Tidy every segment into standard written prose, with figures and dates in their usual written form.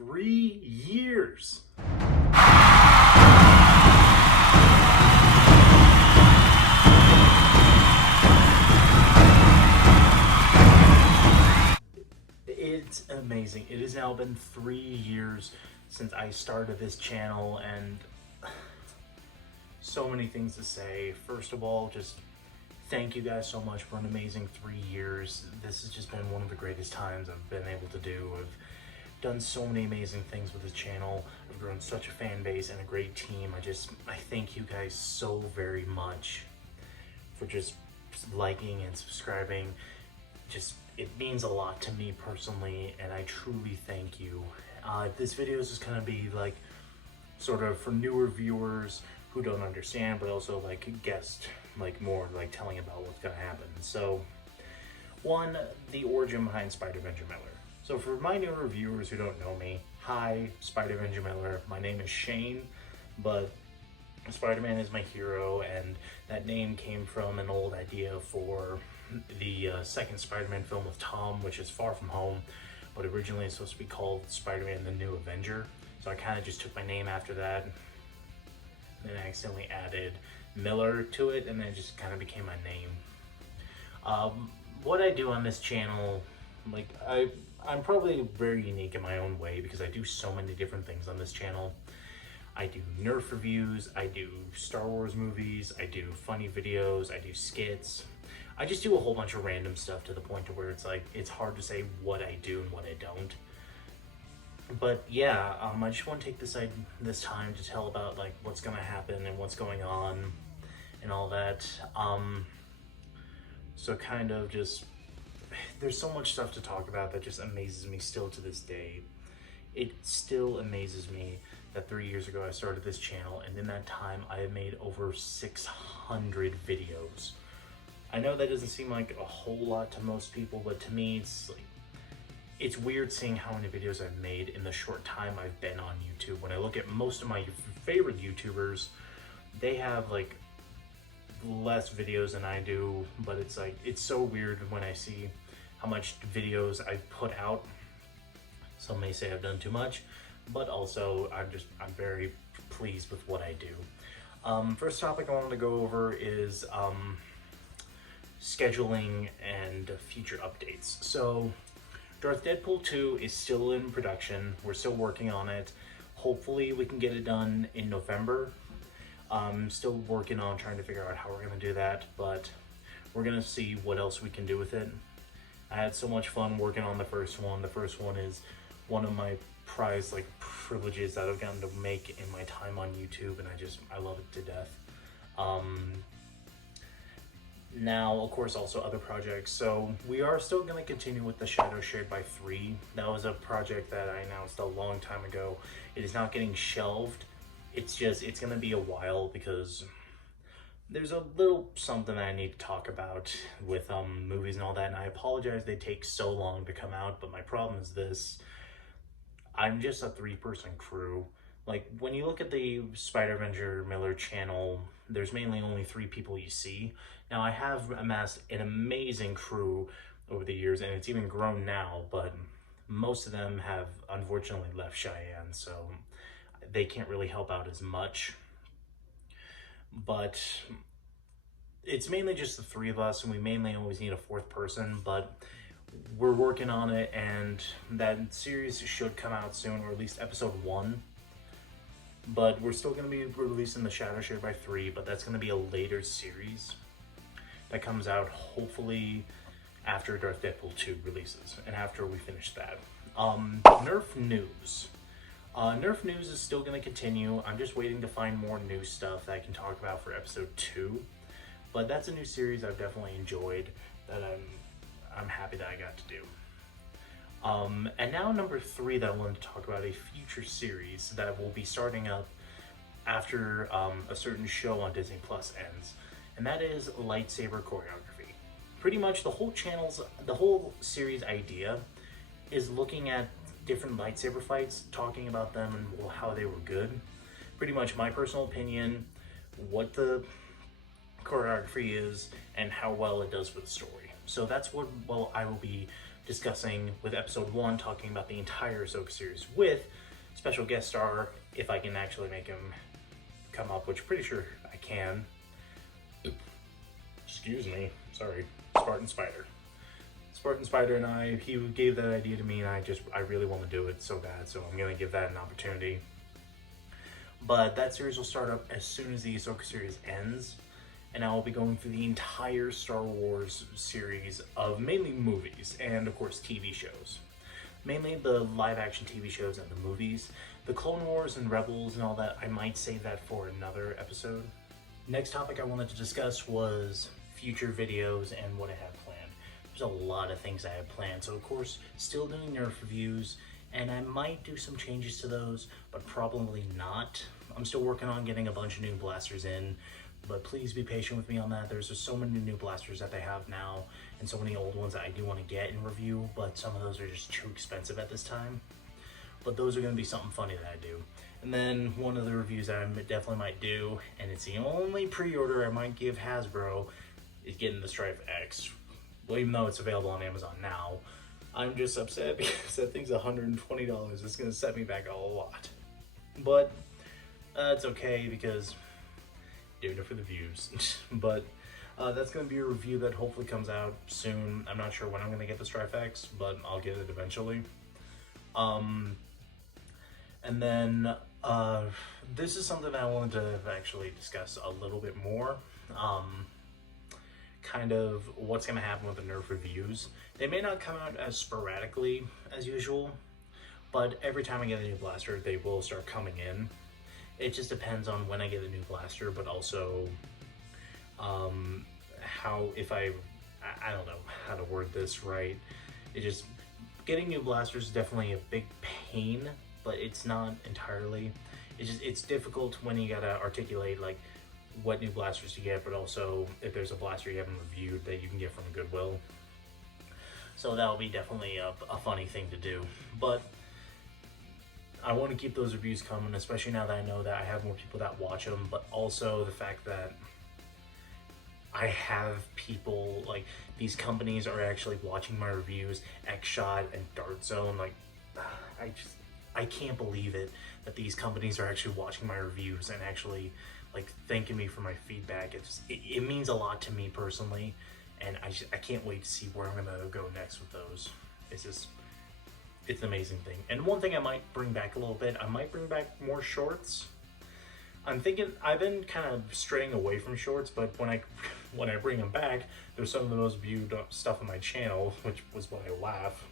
3 years. It's amazing. It has now been 3 years since I started this channel, and so many things to say. First of all, just thank you guys so much for an amazing 3 years. This has just been one of the greatest times I've been able to do. I've done so many amazing things with this channel. I've grown such a fan base and a great team. I thank you guys so very much for just liking and subscribing. It means a lot to me personally, and I truly thank you. This video is just gonna be like sort of for newer viewers who don't understand, but also like guest, like more like telling about what's gonna happen. So one, the origin behind Spider-Avenger Miller. So for my newer viewers who don't know me, hi, Spider-Avenger Miller. My name is Shane, but Spider-Man is my hero, and that name came from an old idea for the second Spider-Man film with Tom, which is Far From Home, but originally it's supposed to be called Spider-Man the New Avenger. So I kind of just took my name after that, and then I accidentally added Miller to it, and then it just kind of became my name. What I do on this channel, like I'm probably very unique in my own way because I do so many different things on this channel. I do Nerf reviews, I do Star Wars movies, I do funny videos, I do skits. I just do a whole bunch of random stuff to the point to where it's like, it's hard to say what I do and what I don't. But yeah, I just want to take this time to tell about like what's gonna happen and what's going on and all that. So kind of just, there's so much stuff to talk about that just amazes me still to this day. It still amazes me that 3 years ago I started this channel, and in that time I have made over 600 videos. I know that doesn't seem like a whole lot to most people, but to me it's weird seeing how many videos I've made in the short time I've been on YouTube. When I look at most of my favorite YouTubers, they have like less videos than I do, but it's so weird when I see how much videos I've put out. Some may say I've done too much, but also I'm very pleased with what I do. First topic I wanted to go over is scheduling and future updates. So Darth Deadpool 2 is still in production. We're still working on it. Hopefully we can get it done in November. I'm still working on trying to figure out how we're gonna do that, but we're gonna see what else we can do with it. I had so much fun working on the first one. The first one is one of my prized privileges that I've gotten to make in my time on YouTube, and I love it to death. Now, of course, also other projects. So we are still going to continue with the Shadow Shared by 3. That was a project that I announced a long time ago. It is not getting shelved. It's going to be a while because there's a little something that I need to talk about with movies and all that. And I apologize they take so long to come out, but my problem is this. I'm just a 3-person crew. Like, when you look at the Spider-Avenger Miller channel, there's mainly only 3 people you see. Now, I have amassed an amazing crew over the years, and it's even grown now, but most of them have unfortunately left Cheyenne, so they can't really help out as much. But it's mainly just the 3 of us, and we mainly always need a 4th person, but we're working on it, and that series should come out soon, or at least episode 1. But we're still going to be releasing the Shadow Shared by 3, but that's going to be a later series that comes out hopefully after Darth Deadpool 2 releases, and after we finish that. Nerf news. Nerf news is still going to continue. I'm just waiting to find more new stuff that I can talk about for episode 2. But that's a new series I've definitely enjoyed that I'm happy that I got to do. And now number 3 that I wanted to talk about, a future series that will be starting up after a certain show on Disney Plus ends, and that is lightsaber choreography. Pretty much the whole series idea is looking at different lightsaber fights, talking about them and how they were good. Pretty much my personal opinion, what the choreography is, and how well it does for the story. So that's what I will be discussing with episode 1, talking about the entire Ahsoka series with special guest star, if I can actually make him come up, which I'm pretty sure I can. Excuse me, sorry, Spartan Spider. Spartan Spider and he gave that idea to me, and I really want to do it so bad, so I'm gonna give that an opportunity. But that series will start up as soon as the Ahsoka series ends, and I will be going through the entire Star Wars series of mainly movies and, of course, TV shows. Mainly the live-action TV shows and the movies. The Clone Wars and Rebels and all that, I might save that for another episode. Next topic I wanted to discuss was future videos and what I have planned. There's a lot of things I have planned, so of course, still doing Nerf reviews, and I might do some changes to those, but probably not. I'm still working on getting a bunch of new blasters in, but please be patient with me on that. There's just so many new blasters that they have now, and so many old ones that I do want to get and review, but some of those are just too expensive at this time. But those are going to be something funny that I do. And then one of the reviews that I definitely might do, and it's the only pre-order I might give Hasbro, is getting the Strife X. Well, even though it's available on Amazon now, I'm just upset because that thing's $120. It's going to set me back a lot. But it's okay because I'm doing it for the views. But that's going to be a review that hopefully comes out soon. I'm not sure when I'm going to get the Strife X, but I'll get it eventually. And then this is something I wanted to actually discuss a little bit more. Kind of what's going to happen with the Nerf reviews. They may not come out as sporadically as usual, but every time I get a new blaster, they will start coming in. It just depends on when I get a new blaster, but also how, if I don't know how to word this right. Getting new blasters is definitely a big pain, but it's not entirely. It's difficult when you gotta articulate like what new blasters to get, but also if there's a blaster you haven't reviewed that you can get from Goodwill. So that'll be definitely a funny thing to do. But I want to keep those reviews coming, especially now that I know that I have more people that watch them, but also the fact that I have people, like, these companies are actually watching my reviews, X-Shot and Dart Zone. Like, I can't believe it that these companies are actually watching my reviews and actually like thanking me for my feedback. It means a lot to me personally, and I can't wait to see where I'm gonna go next with those. It's an amazing thing. And one thing I might bring back a little bit, I might bring back more shorts. I'm thinking I've been kind of straying away from shorts, but when I bring them back, there's some of the most viewed stuff on my channel, which was why I laugh.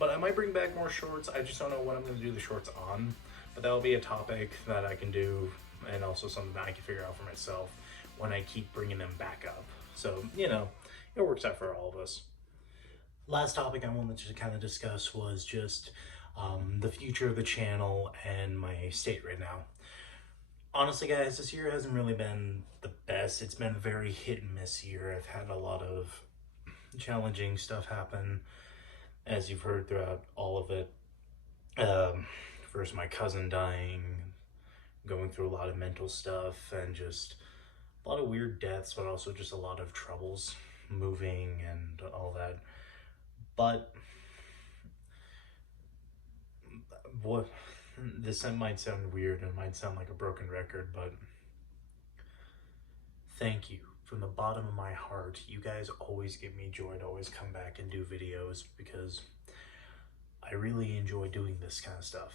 But I might bring back more shorts. I just don't know what I'm going to do the shorts on, but that'll be a topic that I can do, and also something that I can figure out for myself when I keep bringing them back up. So, you know, it works out for all of us. Last topic I wanted to kind of discuss was just the future of the channel and my state right now. Honestly, guys, this year hasn't really been the best. It's been a very hit and miss year. I've had a lot of challenging stuff happen, as you've heard throughout all of it. First, my cousin dying, going through a lot of mental stuff, and just a lot of weird deaths, but also just a lot of troubles moving and all that. But this might sound weird and might sound like a broken record, but thank you from the bottom of my heart. You guys always give me joy to always come back and do videos, because I really enjoy doing this kind of stuff.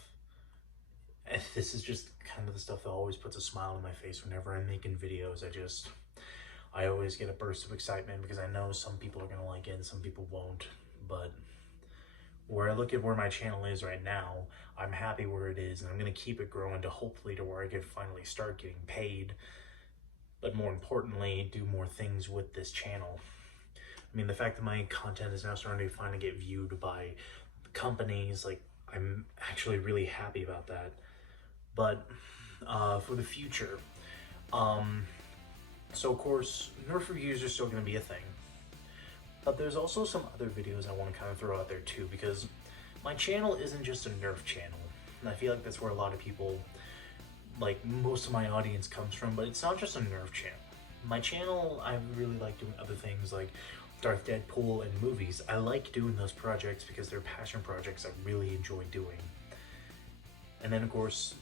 And this is just kind of the stuff that always puts a smile on my face whenever I'm making videos. I always get a burst of excitement because I know some people are gonna like it and some people won't. But where I look at where my channel is right now, I'm happy where it is, and I'm gonna keep it growing to hopefully to where I can finally start getting paid, but more importantly, do more things with this channel. I mean, the fact that my content is now starting to finally get viewed by companies, like, I'm actually really happy about that. But for the future, so of course, Nerf reviews are still going to be a thing. But there's also some other videos I want to kind of throw out there too, because my channel isn't just a Nerf channel. And I feel like that's where a lot of people, like most of my audience comes from, but it's not just a Nerf channel. My channel, I really like doing other things like Darth Deadpool and movies. I like doing those projects because they're passion projects I really enjoy doing. And then of course,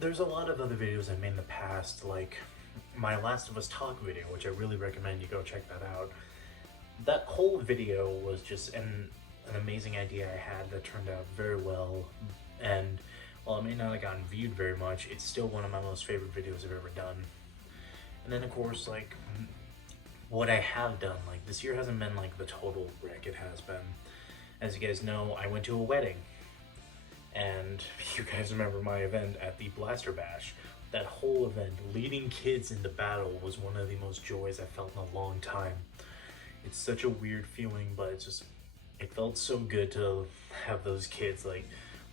there's a lot of other videos I've made in the past, like my Last of Us Talk video, which I really recommend you go check that out. That whole video was just an amazing idea I had that turned out very well, and while it may not have gotten viewed very much, it's still one of my most favorite videos I've ever done. And then of course, like, what I have done, like, this year hasn't been like the total wreck it has been. As you guys know, I went to a wedding, and you guys remember my event at the Blaster Bash. That whole event, leading kids into battle, was one of the most joys I felt in a long time. It's such a weird feeling, but it felt so good to have those kids like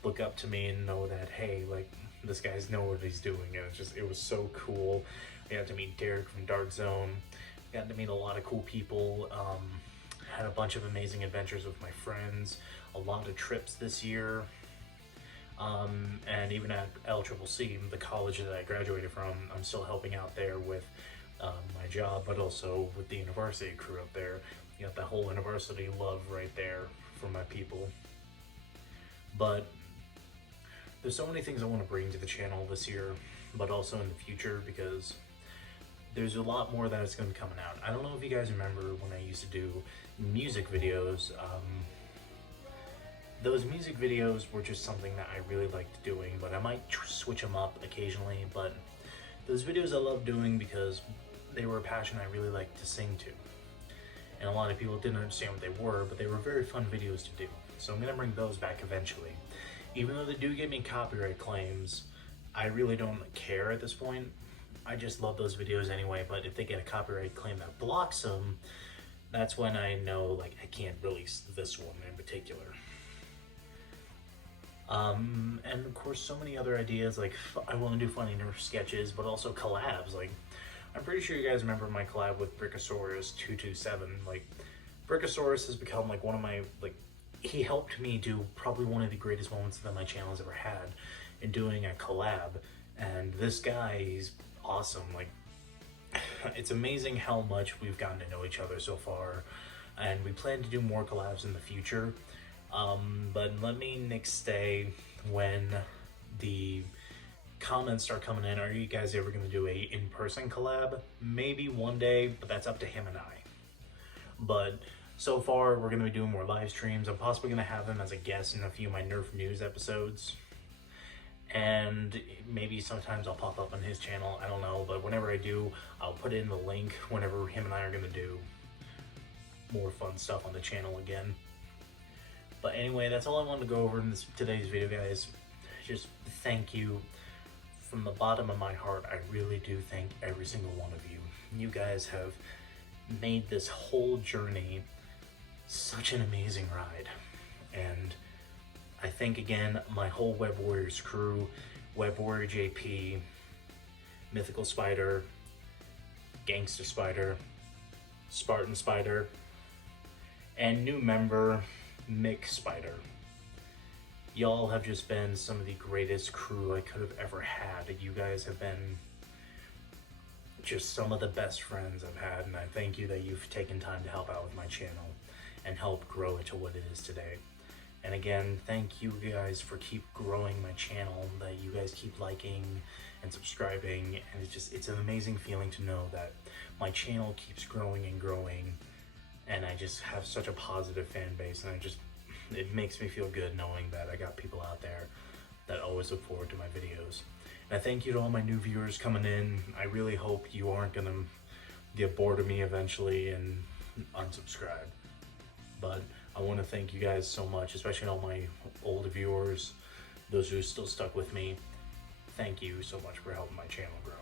look up to me and know that, hey, like, this guy's know what he's doing. And it was so cool. I got to meet Derek from Dark Zone, got to meet a lot of cool people, had a bunch of amazing adventures with my friends, a lot of trips this year, and even at LCCC, the college that I graduated from, I'm still helping out there with my job, but also with the university crew up there. You got that whole university love right there for my people. But there's so many things I want to bring to the channel this year, but also in the future, because there's a lot more that is going to be coming out. I don't know if you guys remember when I used to do music videos. Those music videos were just something that I really liked doing, but I might switch them up occasionally. But those videos I love doing because they were a passion I really liked to sing to. And a lot of people didn't understand what they were, but they were very fun videos to do. So I'm going to bring those back eventually. Even though they do get me copyright claims, I really don't care at this point. I just love those videos anyway, but if they get a copyright claim that blocks them, that's when I know, like, I can't release this one in particular. And of course, so many other ideas, like I want to do funny Nerf sketches, but also collabs. Like, I'm pretty sure you guys remember my collab with Brickosaurus 227. Like, Brickosaurus has become like one of my, like, he helped me do probably one of the greatest moments that my channel has ever had in doing a collab. And this guy, he's awesome. Like, it's amazing how much we've gotten to know each other so far, and we plan to do more collabs in the future. But let me next day, when the comments start coming in, are you guys ever going to do a in-person collab? Maybe one day, but that's up to him and I. But so far, we're going to be doing more live streams. I'm possibly going to have him as a guest in a few of my Nerf News episodes. And maybe sometimes I'll pop up on his channel, I don't know. But whenever I do, I'll put in the link whenever him and I are going to do more fun stuff on the channel again. But anyway, that's all I wanted to go over in today's video, guys. Just thank you from the bottom of my heart. I really do thank every single one of you. You guys have made this whole journey such an amazing ride. And I thank again my whole Web Warriors crew, Web Warrior JP, Mythical Spider, Gangster Spider, Spartan Spider, and new member Mick Spider. Y'all have just been some of the greatest crew I could have ever had. You guys have been just some of the best friends I've had, and I thank you that you've taken time to help out with my channel and help grow it to what it is today. And again, thank you guys for keep growing my channel, that you guys keep liking and subscribing, and it's an amazing feeling to know that my channel keeps growing and growing, and I just have such a positive fan base, and it makes me feel good knowing that I got people out there that always look forward to my videos. And I thank you to all my new viewers coming in. I really hope you aren't gonna get bored of me eventually and unsubscribe. But I want to thank you guys so much, especially all my older viewers, those who still stuck with me. Thank you so much for helping my channel grow.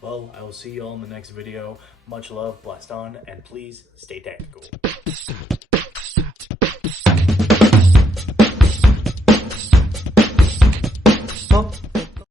Well, I will see you all in the next video. Much love, blast on, and please stay tactical.